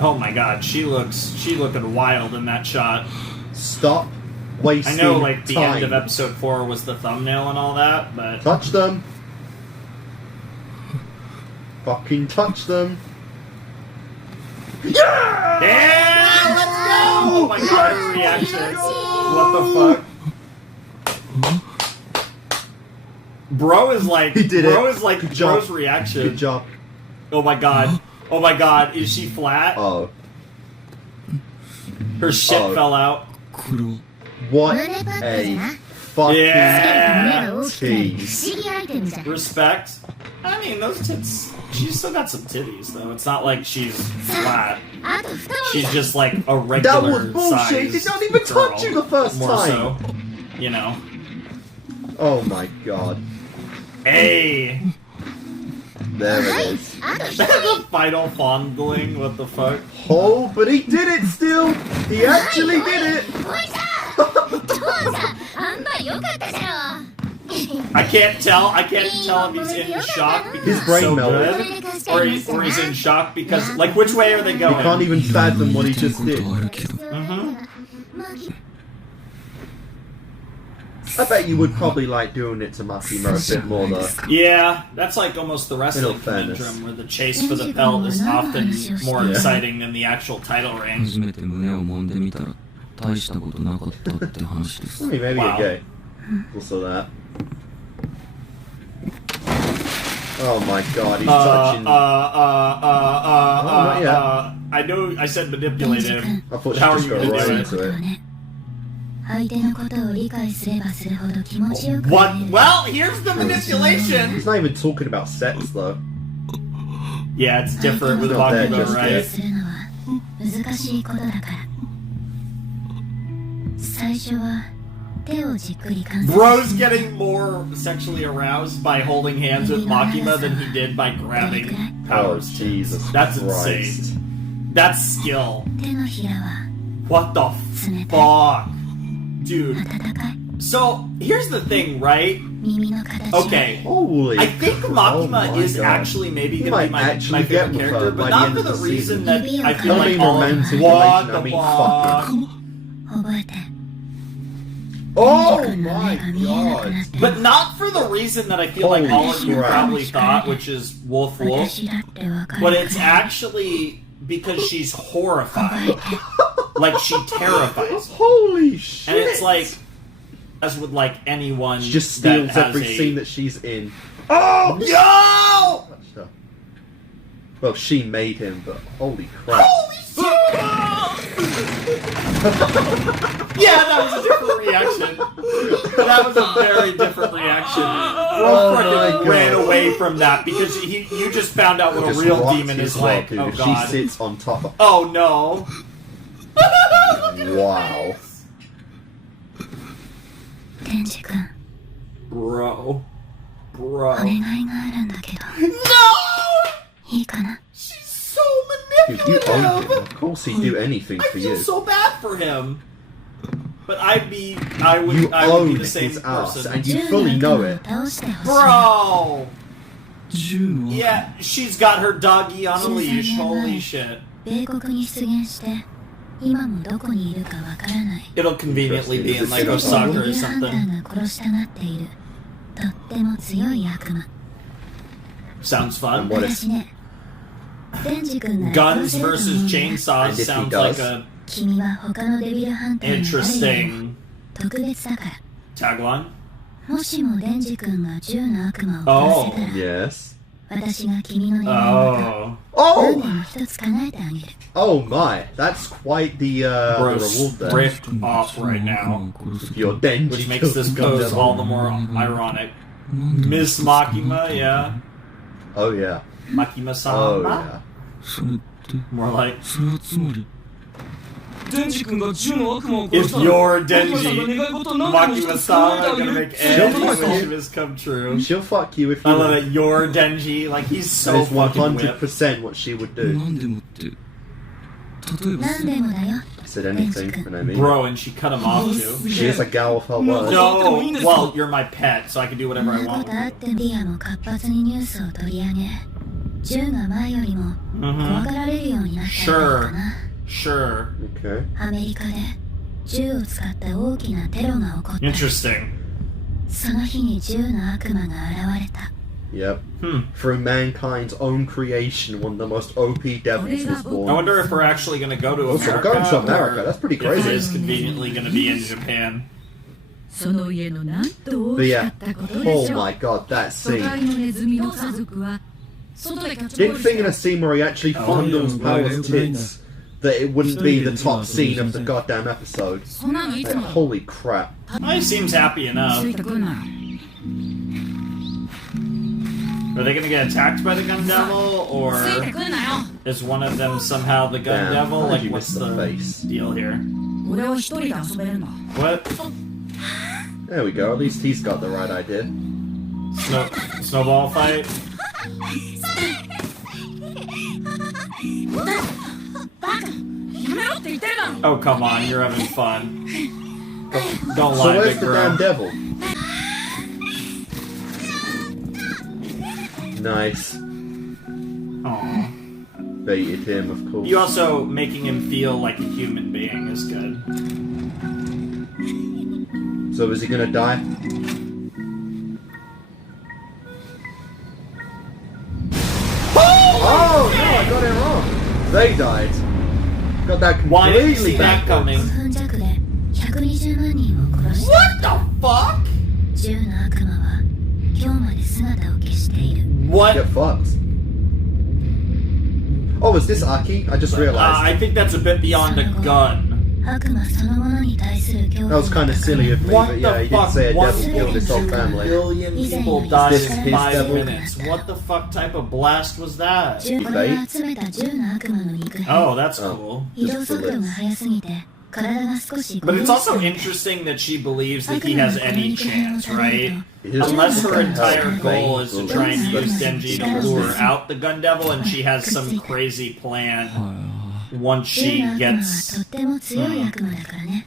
Oh my god, she looking wild in that shot. Stop wasting I know, like, the time. end of episode 4 was the thumbnail and all that, but... Touch them. Fucking touch them. Yeah! Damn! Let's go! Oh my god, her reaction. What the fuck? Bro is like... He did Bro it. is like Good job. Bro's reaction. Good job. Oh my god. Oh my god, is she flat? Oh. Her shit Oh. fell out. What a fucking Yeah! tease. Respect. I mean, those tits... She's still got some titties, though. It's not like she's flat. She's just like a regular That was bullshit. size He did not even girl. touch you the first More time. so, you know. Oh my god. Hey! There it is. The final fondling, what the fuck? Oh, but he did it still. He actually did it. I can't tell if he's in shock because His it's brain so melted. good, or he's in shock because, like, which way are they You going? can't even fathom what he just did. I bet you would probably like doing it to Makima a bit more though. Yeah, that's like almost the wrestling In all fairness. conundrum where the chase for the belt is often more exciting than the actual title reign. I mean, maybe Wow. a gay. Also that. Oh my god, he's touching. Yeah. I know I said manipulate him. I thought she How are just you got gonna right do it? into it. What? Well, here's the manipulation. He's not even talking about sex though. Yeah, it's different with Not there Makima, just right? Bro's getting more sexually aroused by holding hands with Makima than he did by grabbing Oh powers. Jesus That's Christ. insane. That's skill. What the fuck? Dude. So, here's the thing, right? Okay. Holy I think Makima oh is God. actually maybe You going to be might my actually favorite get with character, her but by not the for end the of the reason season. that I I feel don't like mean all romantic of what relation, the I mean fuck. Oh my god. But not for the reason that I feel like all of you Holy crap. probably thought, which is woof woof. But it's actually because she's horrified. Like, she terrifies. Holy shit. And it's like, as with like anyone She just that steals has every a... scene that she's in. Oh Yo! Well, she made him, but holy crap. Holy shit! Yeah, that was a different reaction. That was a very different reaction. Bro Oh freaking my ran God. away from that because you just found out what a Just real rocks demon his is like. dude. Oh She god. sits on top of. Oh no. Look at her Wow. face. Bro. Bro. No! She's so Dude, you own him. manipulative! Of course he'd do anything I for feel you. so bad for him. But I would You be own the same his ass, person. and you fully know it. Bro! Yeah, she's got her doggy on a leash. Holy shit. It'll conveniently be in like Osaka or something. Sounds fun. And what if Guns versus chainsaws And if he sounds does? like a interesting tagline. Oh. yes? Oh. Oh! Oh my, that's quite the reward Bro's there. ripped off right now, Your denji. which makes this pose all the more ironic. Miss Makima, yeah. Oh yeah. Makima-sama. Oh yeah. More like, if If you're Denji, Makima-sama gonna make any wish of his come true. She'll fuck you if I you love want. it. You're Denji. Like, he's That so is fucking whipped. 100% what she would do. I said anything, and I mean Bro, and she cut him off too. she is a gal of her word. No, well, you're my pet, so I can do whatever I want with you. 銃が前よりも怖がられるようになったんじゃないかな。Sure. Okay. アメリカで銃を使った大きなテロが起こった。 Interesting. その日に銃の悪魔が現れた。 Yep. Through mankind's own creation, one of the most OP devils was I born. wonder if we're actually going to go to Oh, so we're America. going to America. or That's pretty if it crazy. is conveniently going to be in Japan. その家のなんと大 But きか yeah, ったことで oh しょう。 my god, that 都会 scene. のネズミの家族は外でキャッチボー Didn't ルし think in て a scene where he actually fondles Power's tits that it wouldn't be the top scene of the goddamn episode. そんなのいつ Like, も holy crap. He seems happy つ enough. いてくんなよ。 Are they going to get attacked by the gun devil, or ついてくんなよ。 is one of them somehow the gun Damn, devil? how'd Like, you what's miss the the face? deal here? 俺は一人で遊べるんだ。 What? There we go. At least he's got the right idea. Snowball fight? バカ！やめろって言ってるだろ。 Oh, come on, you're having fun. Don't So lie, where's big the bro. damn devil? Nice. Aw. Baited him, of course. You also making him feel like a human being is good. So is he gonna die? Oh no, I got it wrong. They died. Got that Why didn't you see completely that backwards. coming? 5分弱で120万人を殺した。 What the fuck? 銃の悪魔は今日まで姿を消している。 What? Get fucked. Oh, is this Aki? I just realized. I think that's a bit beyond a gun. 悪魔そのものに対する恐 That 怖 was kind of silly of me, What but yeah, the he did fuck? say a One devil killed his whole family. billion people died This is in his 5 devil. minutes. What the fuck type of blast was that? 銃これが集めた銃の悪魔の肉片。 Oh, that's cool. 移動速度が速すぎて体が少し But it's also interesting that she believes that he has any chance, right? It is Unless her what the entire hell goal is to veins try and will use be. Denji to lure out the gun devil, and she has some crazy plan once 銃 she の悪魔は gets... とっても強い悪魔だからね。